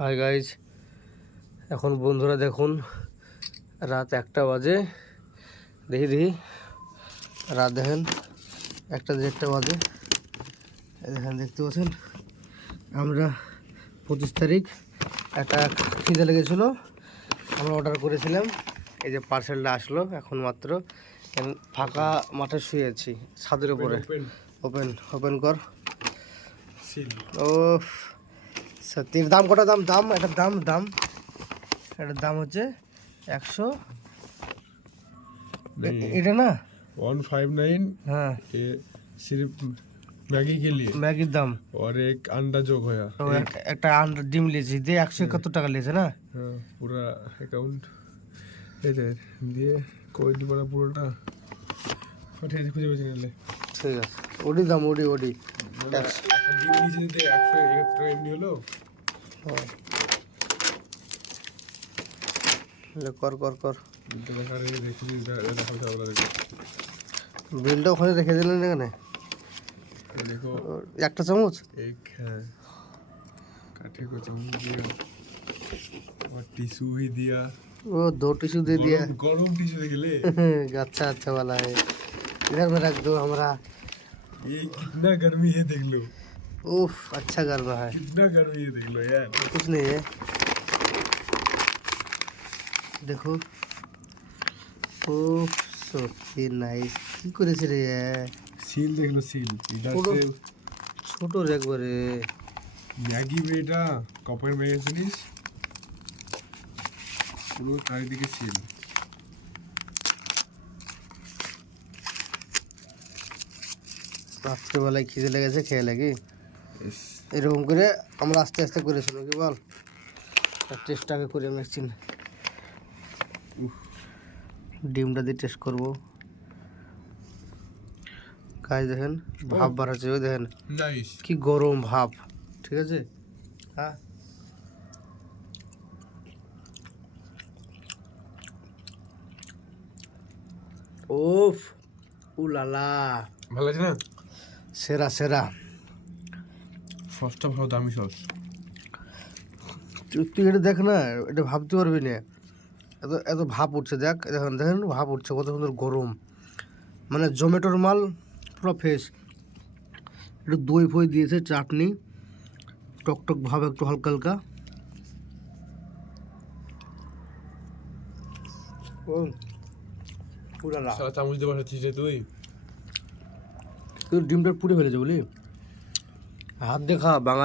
Hi guys, এখন বন্ধুরা দেখুন রাত 1টা বাজে। দেখি রাত দেখেন 1টা বাজে। দেখেন দেখতে পাচ্ছেন আমরা 25 তারিখ একটা খিদে লেগেছিলো, আমরা অর্ডার করেছিলাম। এই যে পার্সেলটা আসলো এখন মাত্র। ফাঁকা মাঠে শুয়েছি ছাদের উপরে। ওপেন কর। ও সত্যি দাম কটা? দাম এটার এটার দাম হচ্ছে 100। এটা না 159। हाँ ये सिर्फ मैगी के लिए मैगी दाम और एक अंडा जोग होया। तो एक अंडा डिम लीजिए दे 171 টাকা লিয়েছে না। हाँ पूरा अकाउंट इधर दिए कोई नहीं बड़ा पूरा उठे खुजे बचे ले ঠিক আছে ওডি দাম ওডি ডিম নিচে দিতে 171 টাকা এমনি হলো। ले कर দেখা রে দেখি দেখা যাবে দেখো বিলটা ওখানে রেখে দিলেন এখানে। देखो একটা চামচ एक है काठे को चम्मच दिया और टिश्यू भी दिया। वो 2 टिश्यू दे दिया। गरम टिश्यू देख ले अच्छा वाला है, इधर में रख दो हमारा। ये कितना गर्मी है देख लो। उफ अच्छा गर्म है, कितना गर्मी है देख लो यार। कुछ नहीं है देखो। उफ সত্যি নাইস। কি করেছে রে? सील देख लो सील इधर से ছোট রে একবারে। ম্যাগি বেটা কপার ম্যাগি জিনিস পুরো চারিদিকে সিল। রাত্রেবেলায় খিদে লেগেছে, খেয়ে লাগি এরকম করে আমরা আস্তে আস্তে করেছিল কি বল। টেস্ট আগে করে আমি একদিন ডিমটা দিয়ে টেস্ট করবো। গাছ দেখেন ভাব বাড়াচ্ছে, ওই দেখেন নাইস কি গরম ভাব। ঠিক আছে হ্যাঁ ওফ উলালা ভালো আছে না? সেরা সসটা ভালো দামি সস। তুই এটা দেখ না, এটা ভাবতে পারবি না এত ভাপ উঠছে। দেখেন ভাপ উঠছে, কত সুন্দর গরম। মানে জোম্যাটোর মাল পুরো ফ্রেশ। একটু দই ফই দিয়েছে, চাটনি, টক ভাব একটু হালকা ও পুরালা। সারা চামচ দিয়ে বসাচ্ছিস রে তুই। ডিমটা পুড়ে ফেলেছে বলি, হাত দেখা বাঙালি।